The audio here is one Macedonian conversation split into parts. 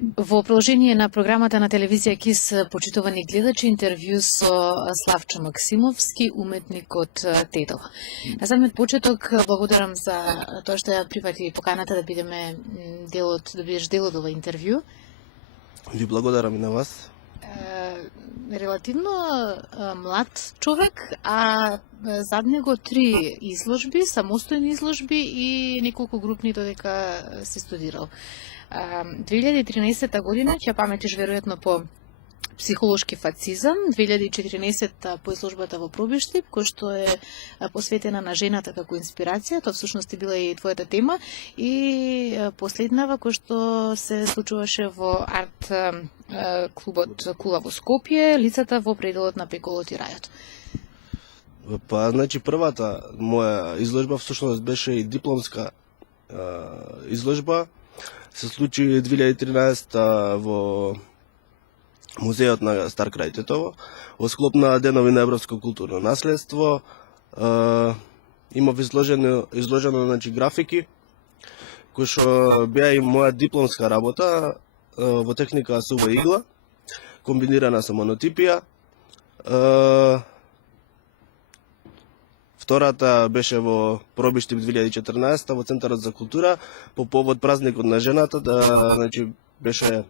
Во продолжение на програмата на телевизија КИС, почитувани гледачи, интервју со Славчо Максимовски, уметник од Тетово. На самиот почеток благодарам за тоа што ја прифати поканата да бидеме да бидеш дел од ова интервју. Ви благодарам и на вас. Релативно млад човек, а зад него 3 изложби, самостојни изложби и неколку групни додека се студирал. 2013 година ќе паметиш веројатно по психолошки фацизам, 2014 по изложбата во Пробиштип, кој што е посветена на жената како инспирација, тоа всушност била и твојата тема, и последнава кој што се случуваше во арт клубот Кула во Скопје, лицата во пределот на пеколот и рајот. Па, значи, првата моја изложба всушност беше и дипломска изложба. Се случи 2013 во музеот на Стар крај Тетово, во склоп на Денови на европско културно наследство. Имав изложено значи, графики, кои што беа и моја дипломска работа во техника сува игла, комбинирана со монотипија. Втората беше во Пробиштип 2014 во Центарот за култура по повод празникот на жената, значи беше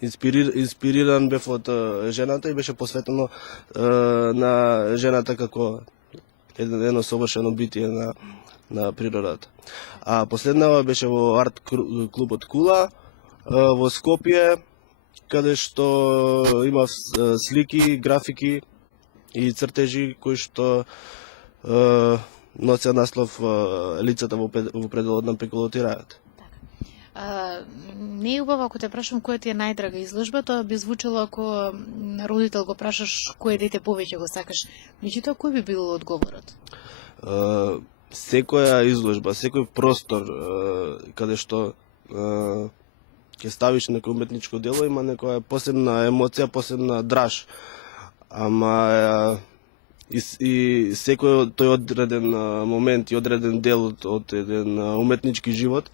инспириран бев од жената и беше посветено на жената како едно совршено битие на природата. А последнава беше во арт клубот Кула во Скопје, каде што има слики, графики и цртежи кои што носеа наслов лицата во пределот на пеколот и рајот. Не е убаво ако те прашам која ти е најдрага изложба, тоа би звучало ако родител го прашаш кој дете повеќе го сакаш. Меѓутоа, кој би бил одговорот? Секоја изложба, секој простор каде што ќе ставиш некој уметничко дело, има некоја посебна емоција, посебна драж. Ама и секој тој одреден момент и одреден дел од еден уметнички живот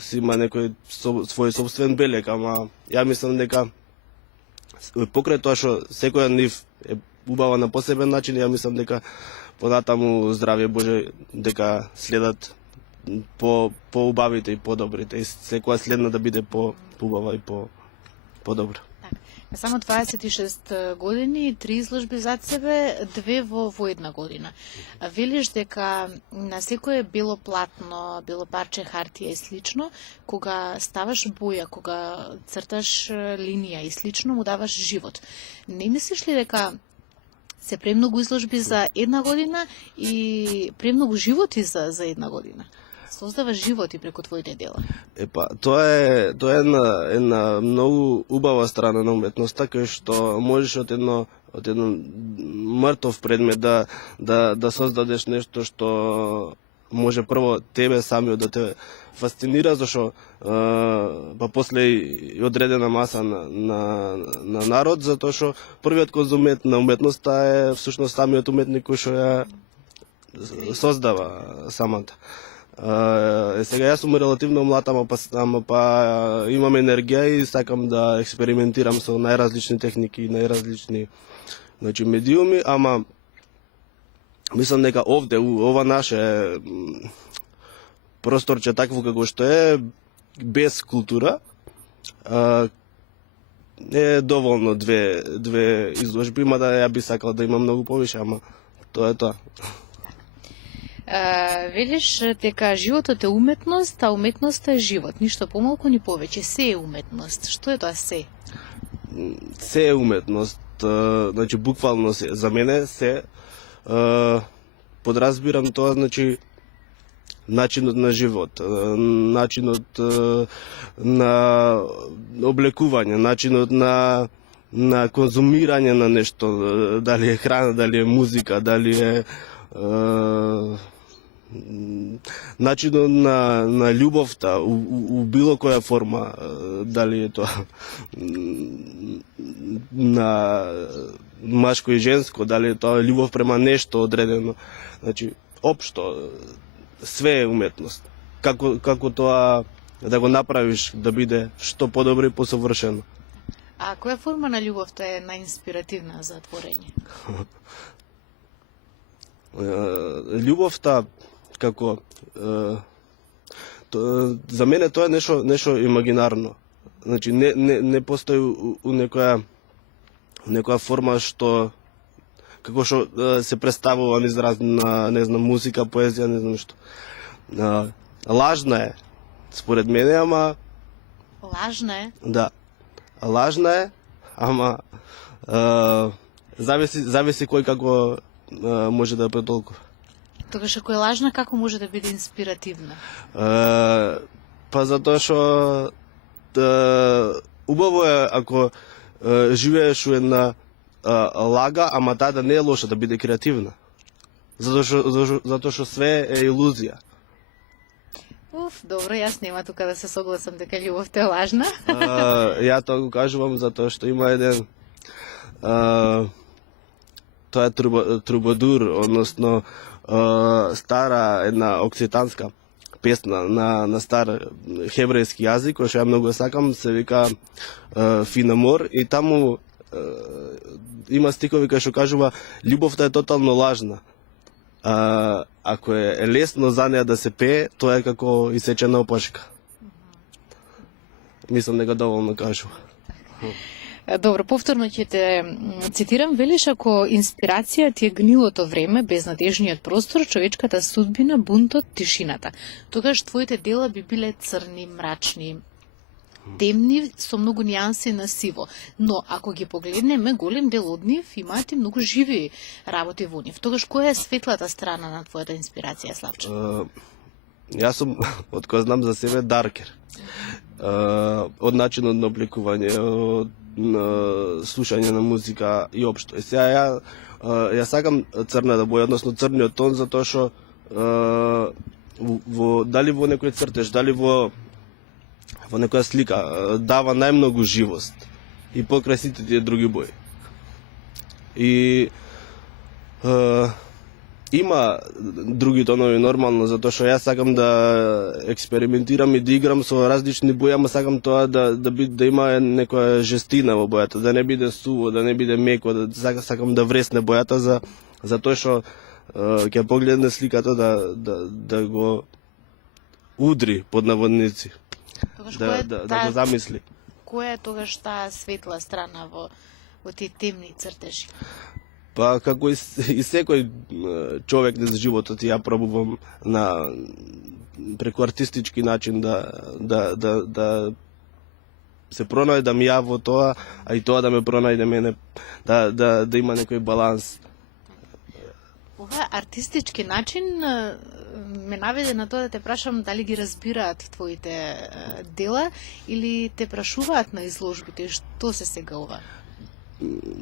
си има некој свој собствен белег, ама ја мислам дека покрај тоа што секоја нив е убава на посебен начин, ја мислам дека понатаму здравје Боже дека следат по-убавите и по-добрите, и секоја следна да биде по-убава и по-добра. На само 26 години, 3 изложби зад себе, 2 во една година. Велиш дека на секое бело платно, бело парче хартија и слично, кога ставаш боја, кога црташ линија и слично, му даваш живот. Не мислиш ли дека се премногу изложби за една година и премногу животи за една година? Создаваш животи преку твоите дела. Тоа е една многу убава страна на уметноста, кај што можеш од едно мртов предмет да создадеш нешто што може прво тебе самиот да те фасцинира, зашо па после и одредена маса на народ, затоа што првиот конзумент на уметноста е всушност самиот уметник кој што ја создава самата. Сега јас сум релативно млад, ама имам енергија и сакам да експериментирам со најразлични техники и најразлични медиуми, ама мислам дека овде, ова наше просторче такво како што е, без култура, е доволно две изложби, мада ја би сакал да имам многу повише, ама тоа е тоа. Велиш дека животот е уметност, а уметноста е живот. Ништо помалку ни повеќе. Се е уметност. Што е тоа се? Се е уметност. Значи, буквално се. За мене се подразбирам тоа, значи, начинот на живот, начинот на облекување, начинот на конзумирање на нешто, дали е храна, дали е музика, дали е начинот на љубовта у било која форма, дали е тоа на машко и женско, дали е тоа љубов према нешто одредено. Значи, општо, све е уметност. како тоа да го направиш да биде што подобро и посовршено. А која форма на љубовта е најинспиративна за творење? Љубовта како за мене тоа е нешто имагинарно. Значи не постои у некоја форма што како што се представува низ разна, не знам, музика, поезија, не знам што. Лажна е, според мене, ама... Лажна е? Да. Лажна е, ама зависи кој како може да ја претолкува. Тогаш ако е лажна, како може да биде инспиративна? Па затоа што убаво е ако живееш у една лага, ама таа да не е лоша, да биде креативна. Затоа што све е илузија. Добро, јас нема тука да се согласам дека љубовта е лажна. Ја тоа го кажувам затоа што има еден тоа е трубадур, односно стара една окцитанска песна на стар хеврејски јазик, кој што ја многу сакам, се вика Финамор, и таму има стихови кои што кажува љубовта е тотално лажна. Ако е лесно за неа да се пее, тоа е како исечена опашка. Мислам дека доволно кажува. Добро, повторно ќе те цитирам, велиш ако инспирација ти е гнилото време, безнадежниот простор, човечката судбина, бунтот, тишината. Тогаш твоите дела би биле црни, мрачни, темни, со многу нијанси на сиво. Но ако ги погледнеме, голем дел од нив имаат и многу живи работи во нив. Тогаш која е светлата страна на твојата инспирација, Славче? Јас сум, од кој знам за себе, даркер. Од начинот на обликување, од слушање на музика и општо. И сега ја сакам црната боја, односно црниот тон, затоа што дали во некој цртеж, дали во некоја слика дава најмногу живост и покрај сите тие други бои. И има други тонови нормално, затоа што јас сакам да експериментирам и да играм со различни бои, ама сакам тоа да има некоја жестина во бојата, да не биде суво, да не биде меко, сакам да вресне бојата за тоа што ќе погледне сликата да го удри под наводници. Да го замисли. Која е тогаш таа светла страна во тие темни цртежи? Па како и секој човек низ животот, ја пробувам преку артистички начин да се пронајдам ја во тоа, а и тоа да ме пронајде мене, да има некој баланс. Ова артистички начин ме наведе на тоа да те прашам дали ги разбираат твоите дела или те прашуваат на изложбите, што се сега ова?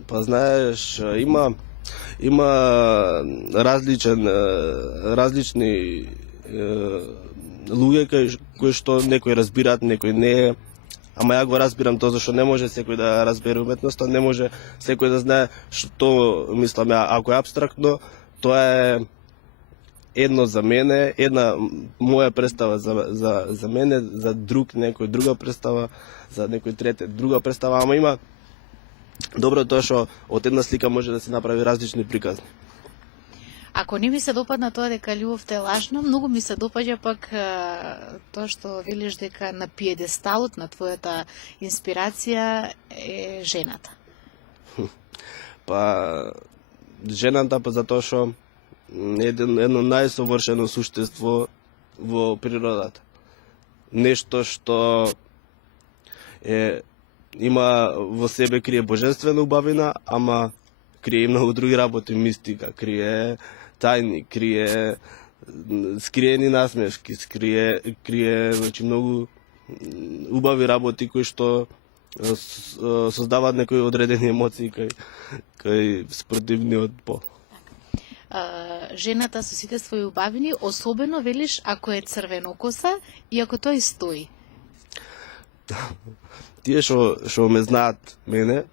Па знаеш, има различни луѓе кои што некои разбираат, некои не. Ама ја го разбирам тоа зашто не може секој да разбере уметноста, не може секој да знае што мислам ја. Ако е абстрактно, тоа е едно за мене, една моја представа за мене, за друг некој друга представа, за некој трете друга представа, ама има добро тоа што од една слика може да се направи различни приказни. Ако не ми се допадна тоа дека љубовта е лажна, многу ми се допаѓа пак тоа што велиш дека на пиедесталот на твојата инспирација е жената. Па жената па затоа што едно најсовршено суштество во природата. Нешто што има во себе, крие божествена убавина, ама крие и многу други работи, мистика, крие тајни, крие скриени насмешки, крие значи многу убави работи кои што создаваат некои одредени емоции кај спротивниот пол. Жената со сите своји убавини, особено велиш ако е црвенокоса и ако тој стои. Тие што ме знаат мене,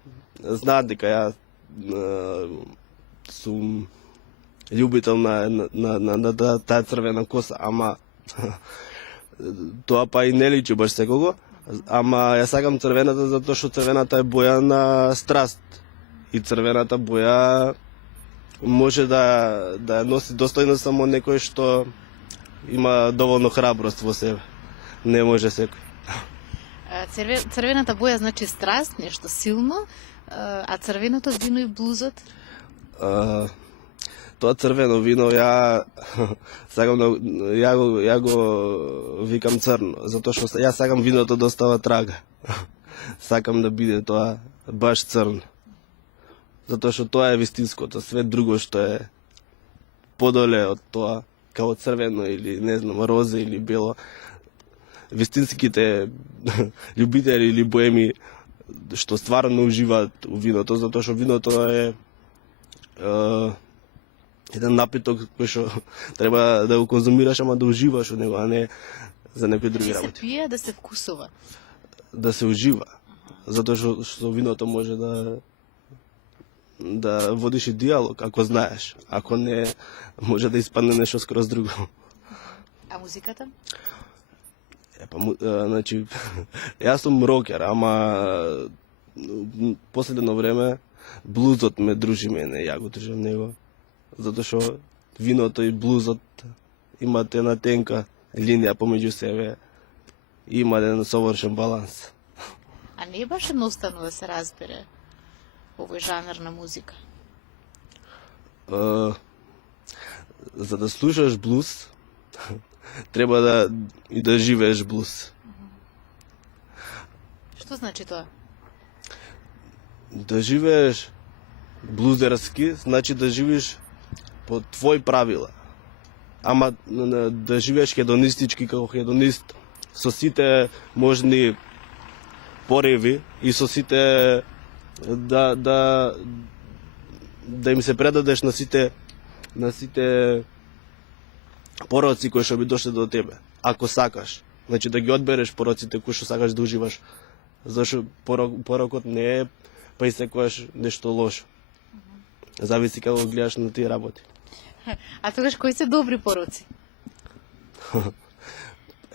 знаат дека ја сум љубител на таа црвена коса, ама Тоа па и не личи баш секого, ама ја сакам црвената затоа што црвената е боја на страст. И црвената боја може да ја носи достојно само некој што има доволно храброст во себе. Не може секој. Црвената боја значи страст, нешто силно, а црвеното вино и блузот? Тоа црвено вино ја сакам да ја го викам црно, затоа што ја сакам виното да остава трага. Сакам да биде тоа баш црно. Затоа што тоа е вистинското, све друго што е подоле од тоа, као црвено или не знам, розе или бело, вистинските љубители или боеми што стварно уживаат у виното, затоа што виното е еден напиток кој што треба да го конзумираш, ама да уживаш од него, а не за некои други Да се работи. пие, да се вкусува. Да се ужива. Затоа што виното може да водиш и диалог, ако знаеш. Ако не, може да испадне нешто скроз друго. А музиката? Значи, јас сум рокер, ама последно време блузот ме дружи мене, ја го дружам него. Затоа што виното и блузот имат една тенка линија помеѓу себе. Има еден совршен баланс. А не е баш едноставно да се разбере овој жанр на музика? За да слушаш блуз, треба и да живееш блуз. Што значи тоа? Да живееш блузерски, значи да живееш по твои правила. Ама да живееш хедонистички како хедонист, со сите можни пореви и со сите да им се предадеш на сите пороци кои што би дошле до тебе, ако сакаш. Значи да ги одбереш пороците кои што сакаш да уживаш. Зашто порокот не е па и секојаш нешто лошо. Зависи како го гледаш на тие работи. А тогаш кои се добри пороци?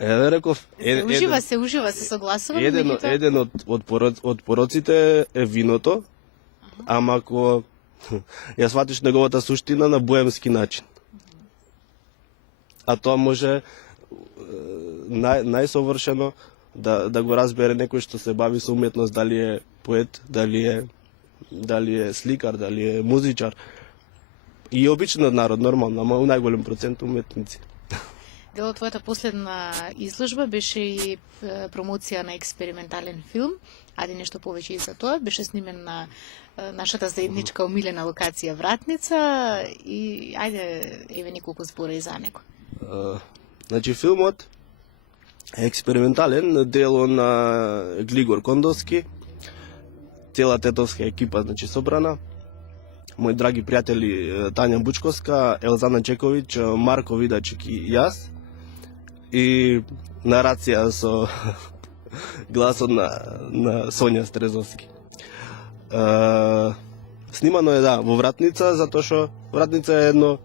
Реков, се ужива, се согласува, еден од пороците е виното, ама ако ја сватиш неговата суштина на боемски начин. А тоа може најсовршено да го разбере некој што се бави со уметност, дали е поет, дали е сликар, дали е музичар. И обичниот народ, нормално, ама у најголем процент уметници. Дел од твојата последна изложба беше и промоција на експериментален филм. Ајде нешто повеќе и за тоа. Беше снимен на нашата заедничка омилена локација Вратница и ајде еве неколку збора и за него. Значи филмот е експериментален, дело на Глигор Кондовски, цела тетовска екипа, значи собрана. Мои драги пријатели Тања Бучковска, Елзана Чековиќ, Марко Видачик и јас. И нарација со гласот на Сонја Стрезовски. Снимано е во Вратница, затоа што Вратница е едно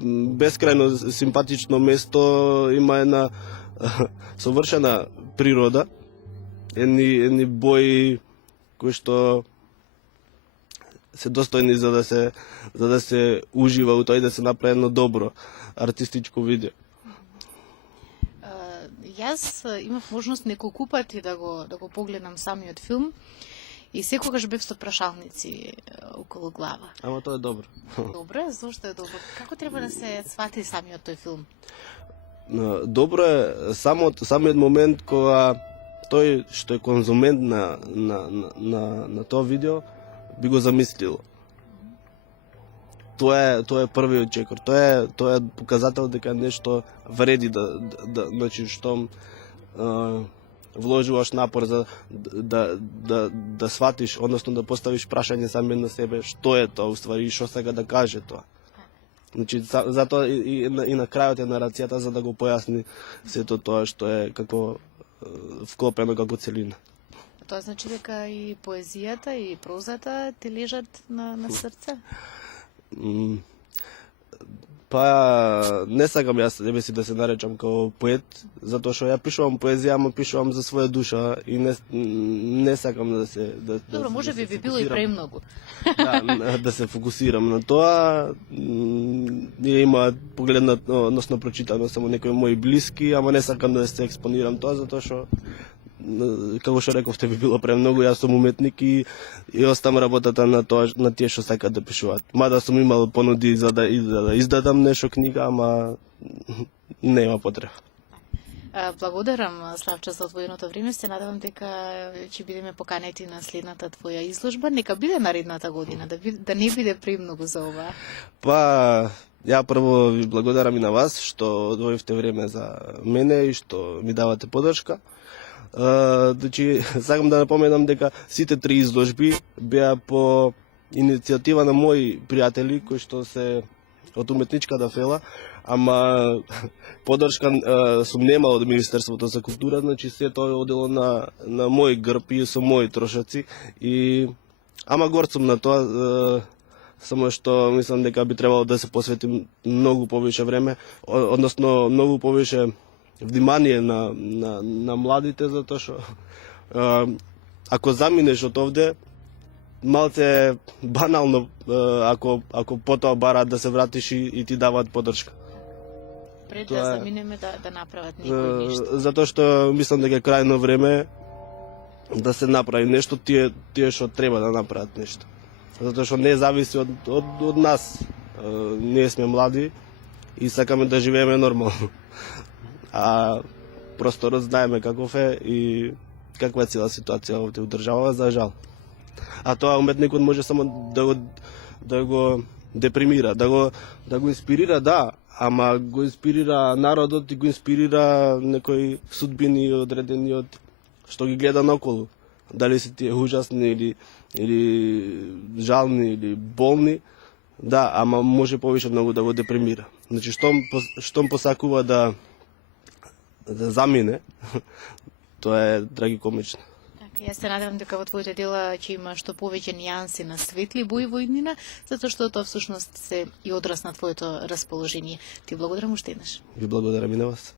бескрајно симпатично место, има една совршена природа, едни бои кои што се достојни за да се ужива у тоа и да се направи едно добро артистичко видео. Јас имав можност неколку пати да го погледам самиот филм и секогаш бев со прашалници околу глава. Ама тоа е добро. Добро, зошто е добро? Како треба да се свати самиот тој филм? Добро е самиот момент кога тој што е конзумент на тоа видео би го замислил. Тоа е првиот чекор. Тоа е показател дека нешто вреди значи што вложуваш напор за да сватиш, односно да поставиш прашање сами на себе што е тоа уствари и што сака да каже тоа. Значи затоа и на крајот е нарацијата за да го појасни сето тоа што е како вклопено како целина. Тоа значи дека и поезијата и прозата ти лежат на срце? Па, не сакам јас себе си да се наречам као поет, затоа што ја пишувам поезија, ама пишувам за своја душа и не сакам да се Добро, може би би било и фокусирам. премногу. Да се фокусирам на тоа. Ние има погледнато, односно прочитано само некои мои блиски, ама не сакам да се експонирам тоа, затоа што како што рековте би било премногу, јас сум уметник и оставам работата на тоа, на тие што сакаат да пишуваат. Мада сум имал понуди за да издадам нешто книга, ама нема потреба. Благодарам, Славче, за одвоеното време. Се надевам дека ќе бидеме поканети на следната твоја изложба. Нека биде наредната година, да не биде премногу за ова. Па, ја прво ви благодарам и на вас што одвоивте време за мене и што ми давате поддршка. Значи, сакам да напоменам дека сите три изложби беа по иницијатива на мои пријатели кои што се од уметничката фела, ама поддршка сум немал од Министерството за култура, значи се тоа е одело на мој грб и со мои трошоци и ама горд сум на тоа, само што мислам дека би требало да се посвети многу повеќе време, односно многу повеќе внимание на младите, затоа што ако заминеш од овде, малце банално ако потоа бараат да се вратиш и ти даваат поддршка. Пред да заминеме да направат некои нешто. Затоа што мислам дека е крајно време да се направи нешто, тие што треба да направат нешто. Затоа што не зависи од нас. Ние сме млади и сакаме да живееме нормално. А просторот знаеме каков е и каква е цела ситуација овде у држава, за жал. А тоа уметникот може само да го депримира, да го инспирира, да, ама го инспирира народот и го инспирира некои судбини одредени од што ги гледа наоколу. Дали се тие ужасни или жални или болни, да, ама може повеќе многу да го депримира. Значи штом посакува да замине, тоа е трагикомично. Јас се надевам дека во твоите дела ќе има што повеќе нијанси на светли бои во иднина, затоа што тоа всушност се и одраз на твоето расположение. Ти благодарам уште еднаш. Ви благодарам и на вас.